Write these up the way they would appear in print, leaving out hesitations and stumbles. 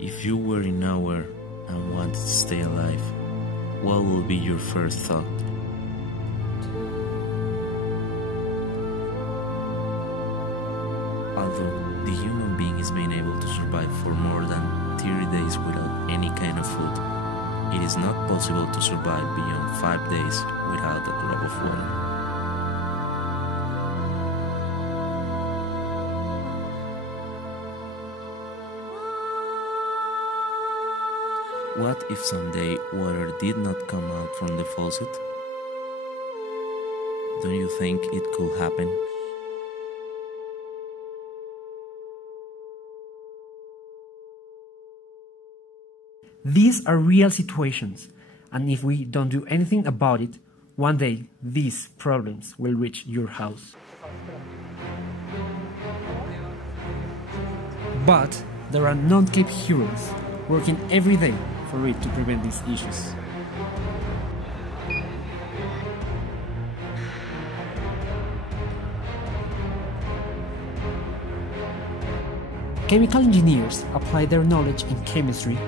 If you were in nowhere and wanted to stay alive, what will be your first thought? Although the human being is being able to survive for more than 30 days without any kind of food, it is not possible to survive beyond 5 days without a drop of water. What if someday water did not come out from the faucet? Don't you think it could happen? These are real situations, and if we don't do anything about it, one day these problems will reach your house. But there are non-Cape heroes working every day for it to prevent these issues. Chemical engineers apply their knowledge in chemistry,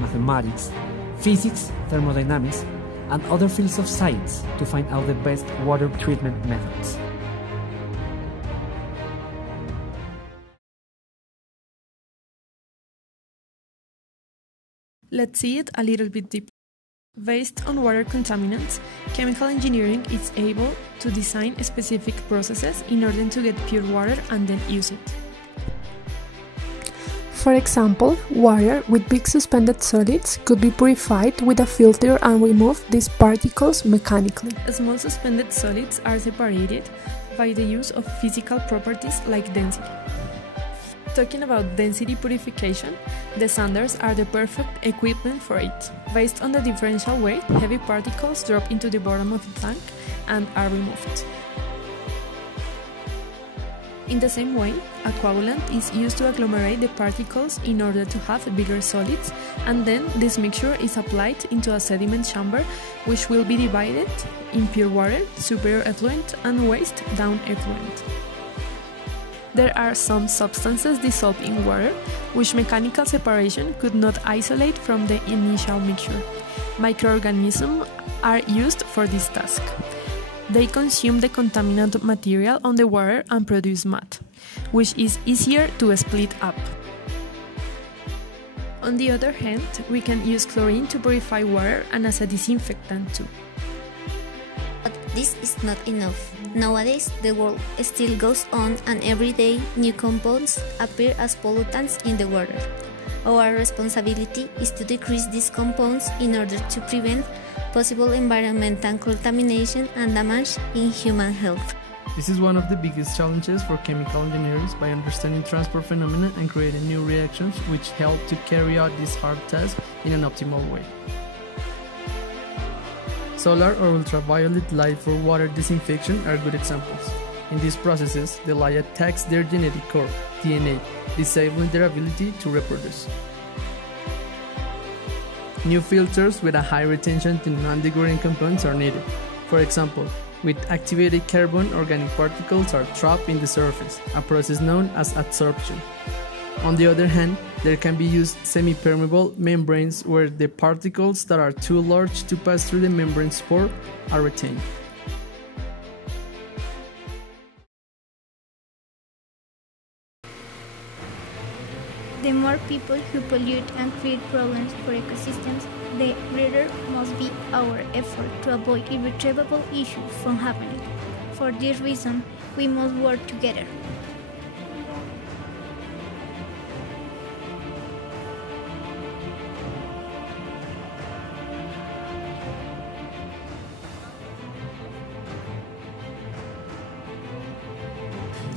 mathematics, physics, thermodynamics, and other fields of science to find out the best water treatment methods. Let's see it a little bit deeper. Based on water contaminants, chemical engineering is able to design specific processes in order to get pure water and then use it. For example, water with big suspended solids could be purified with a filter and remove these particles mechanically. Small suspended solids are separated by the use of physical properties like density. Talking about density purification, the sanders are the perfect equipment for it. Based on the differential weight, heavy particles drop into the bottom of the tank and are removed. In the same way, a coagulant is used to agglomerate the particles in order to have bigger solids, and then this mixture is applied into a sediment chamber which will be divided in pure water, superior effluent, and waste, down effluent. There are some substances dissolved in water which mechanical separation could not isolate from the initial mixture. Microorganisms are used for this task. They consume the contaminant material on the water and produce mud, which is easier to split up. On the other hand, we can use chlorine to purify water and as a disinfectant too. But this is not enough. Nowadays, the world still goes on and every day new compounds appear as pollutants in the water. Our responsibility is to decrease these compounds in order to prevent possible environmental contamination and damage in human health. This is one of the biggest challenges for chemical engineers by understanding transport phenomena and creating new reactions which help to carry out this hard task in an optimal way. Solar or ultraviolet light for water disinfection are good examples. In these processes, the light attacks their genetic core, DNA, disabling their ability to reproduce. New filters with a high retention to non-degrading compounds are needed. For example, with activated carbon, organic particles are trapped in the surface, a process known as adsorption. On the other hand, there can be used semi-permeable membranes where the particles that are too large to pass through the membrane pore are retained. The more people who pollute and create problems for ecosystems, the greater must be our effort to avoid irretrievable issues from happening. For this reason, we must work together.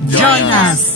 Join us!